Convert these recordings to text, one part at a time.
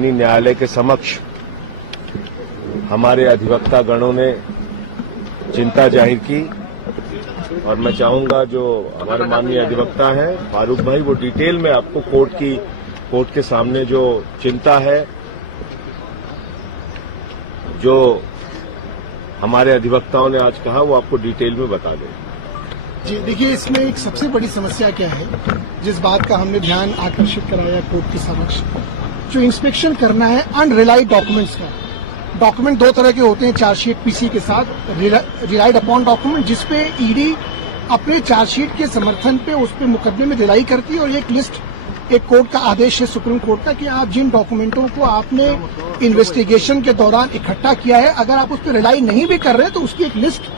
माननीय न्यायालय के समक्ष हमारे अधिवक्ता गणों ने चिंता जाहिर की और मैं चाहूंगा जो हमारे माननीय अधिवक्ता हैं फारूक भाई वो डिटेल में आपको कोर्ट के सामने जो चिंता है जो हमारे अधिवक्ताओं ने आज कहा वो आपको डिटेल में बता दें। जी देखिए, इसमें एक सबसे बड़ी समस्या क्या है, जिस बात का हमने ध्यान आकर्षित कराया कोर्ट के समक्ष, जो इंस्पेक्शन करना है अनरिलाइड डॉक्यूमेंट्स का। डॉक्यूमेंट दो तरह के होते हैं चार्जशीट पीसी के साथ, रिलाइड अपॉन डॉक्यूमेंट जिसपे ईडी अपने चार्जशीट के समर्थन पे उस पे मुकदमे में रिलाई करती है और एक लिस्ट, एक कोर्ट का आदेश है सुप्रीम कोर्ट का कि आप जिन डॉक्यूमेंटों को आपने इन्वेस्टिगेशन के दौरान इकट्ठा किया है, अगर आप उस पर रिलाई नहीं भी कर रहे तो उसकी एक लिस्ट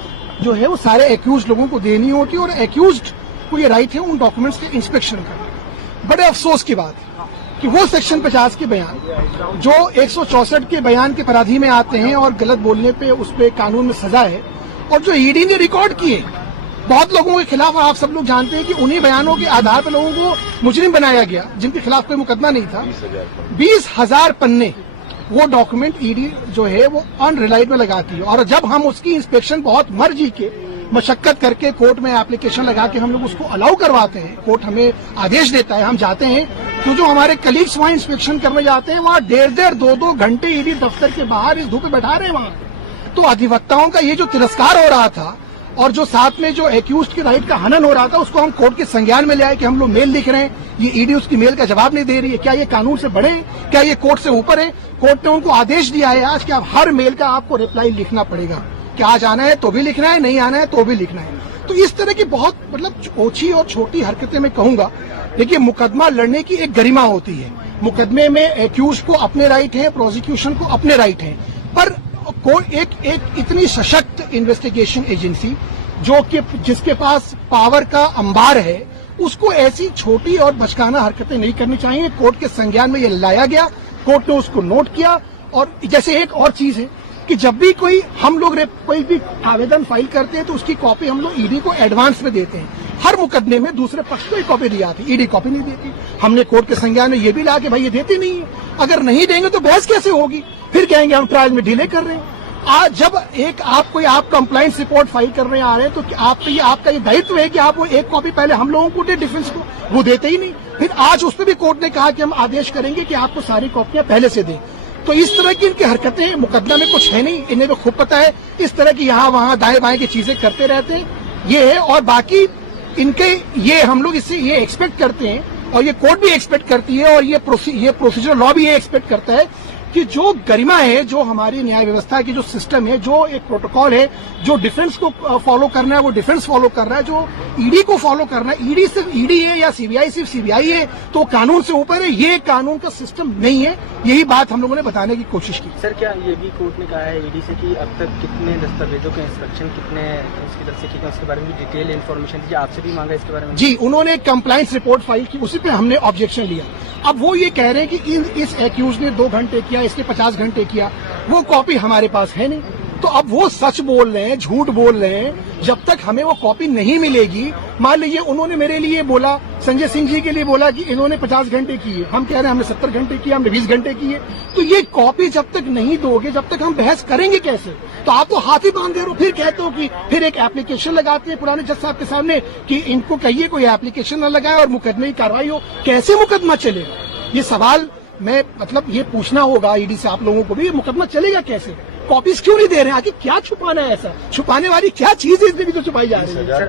जो है वो सारे एक्यूज लोगों को देनी होती है और एक्यूज्ड को ये राइट है उन डॉक्यूमेंट्स के इंस्पेक्शन का। बड़े अफसोस की बात है कि वो सेक्शन 50 के बयान जो 164 के बयान के पराधी में आते हैं और गलत बोलने पे उस पे कानून में सजा है, और जो ईडी ने रिकॉर्ड किए बहुत लोगों के खिलाफ, आप सब लोग जानते हैं कि उन्हीं बयानों के आधार पर लोगों को मुजरिम बनाया गया जिनके खिलाफ कोई मुकदमा नहीं था। 20,000 पन्ने वो डॉक्यूमेंट ईडी जो है वो अनरिलाइड में लगाती है और जब हम उसकी इंस्पेक्शन बहुत मर्जी के मशक्कत करके कोर्ट में एप्लीकेशन लगा के हम लोग उसको अलाउ करवाते हैं, कोर्ट हमें आदेश देता है, हम जाते हैं, तो जो हमारे कलीग्स वहां इंस्पेक्शन करने जाते हैं वहां 1.5 2 घंटे ईडी दफ्तर के बाहर इस धूप में बैठा रहे हैं वहां। तो अधिवक्ताओं का ये जो तिरस्कार हो रहा था और जो साथ में जो एक्यूज्ड के राइट का हनन हो रहा था, उसको हम कोर्ट के संज्ञान में ले आए कि हम लोग मेल लिख रहे हैं, ये ईडी उसकी मेल का जवाब नहीं दे रही है। क्या ये कानून से बड़े हैं? क्या ये कोर्ट से ऊपर है? कोर्ट ने उनको आदेश दिया है आज कि आप हर मेल का आपको रिप्लाई लिखना पड़ेगा कि आज आना है तो भी लिखना है, नहीं आना है तो भी लिखना है। तो इस तरह की बहुत ओछी और छोटी हरकतें मैं कहूंगा। देखिए, मुकदमा लड़ने की एक गरिमा होती है, मुकदमे में एक्यूज को अपने राइट है, प्रोसिक्यूशन को अपने राइट है, पर एक इतनी सशक्त इन्वेस्टिगेशन एजेंसी जो कि जिसके पास पावर का अंबार है, उसको ऐसी छोटी और बचकाना हरकतें नहीं करनी चाहिए। कोर्ट के संज्ञान में ये लाया गया, कोर्ट ने उसको नोट किया। और जैसे एक और चीज है कि जब भी हम लोग कोई भी आवेदन फाइल करते हैं तो उसकी कॉपी हम लोग ईडी को एडवांस में देते हैं। हर मुकदमे में दूसरे पक्ष को एक कॉपी दी जाती है, ईडी कॉपी नहीं देती। हमने कोर्ट के संज्ञान में ये भी ला कि भाई ये देती नहीं है, अगर नहीं देंगे तो बहस कैसे होगी, फिर कहेंगे हम ट्रायल में डिले कर रहे हैं। आज जब आप कंप्लाइंस रिपोर्ट फाइल करने आ रहे हैं तो आपका ये दायित्व है कि आप वो एक कॉपी पहले हम लोगों को दे, डिफेंस को, वो देते ही नहीं। फिर आज उस पर भी कोर्ट ने कहा कि हम आदेश करेंगे कि आपको सारी कॉपियां पहले से दें। तो इस तरह की इनकी हरकतें मुकदमा में कुछ है नहीं, इन्हें तो खूब पता है, इस तरह की यहाँ वहाँ दाएं बाएं की चीजें करते रहते हैं ये है। और बाकी इनके ये हम लोग इससे ये एक्सपेक्ट करते हैं और ये कोर्ट भी एक्सपेक्ट करती है और ये प्रोसीजर लॉ भी ये एक्सपेक्ट करता है कि जो गरिमा है, जो हमारी न्याय व्यवस्था की जो सिस्टम है, जो एक प्रोटोकॉल है, जो डिफेंस को फॉलो करना है वो डिफेंस फॉलो कर रहा है, जो ईडी को फॉलो करना है, ईडी सिर्फ ईडी है या सीबीआई सिर्फ सीबीआई है तो कानून से ऊपर है, ये कानून का सिस्टम नहीं है। यही बात हम लोगों ने बताने की कोशिश की। सर, क्या ये भी कोर्ट ने कहा है ईडी से कि अब तक कितने दस्तावेजों के इंस्पेक्शन कितने इसकी तरफ से किए, उसके बारे में डिटेल इन्फॉर्मेशन दीजिए, आपसे भी मांगा इसके बारे में? जी, उन्होंने कंप्लाइंस रिपोर्ट फाइल की, उसी पे हमने ऑब्जेक्शन लिया। अब वो ये कह रहे हैं कि इस एक्यूज ने 2 घंटे किया, इसने 50 घंटे किया, वो कॉपी हमारे पास है नहीं। तो अब वो सच बोल रहे हैं, झूठ बोल रहे हैं। जब तक हमें वो कॉपी नहीं मिलेगी, मान लीजिए उन्होंने मेरे लिए बोला, संजय सिंह जी के लिए बोला कि इन्होंने 50 घंटे किए, हम कह रहे हैं हमने 70 घंटे किए, हमने 20 घंटे किए, तो ये कॉपी जब तक नहीं दोगे, जब तक हम बहस करेंगे कैसे? तो आप तो हाथ ही बांध दे रहे हो, फिर कहते हो कि फिर एक एप्लीकेशन लगाते हैं पुराने जज साहब के सामने कि इनको कहिए कोई एप्लीकेशन न लगाए और मुकदमे की कार्रवाई हो। कैसे मुकदमा चलेगा? ये सवाल ये पूछना होगा ईडी से, आप लोगों को भी, ये मुकदमा चलेगा कैसे? कॉपीज क्यों नहीं दे रहे हैं? आगे क्या छुपाना है? ऐसा छुपाने वाली क्या चीज है इसमें भी जो छुपाई जा रही है?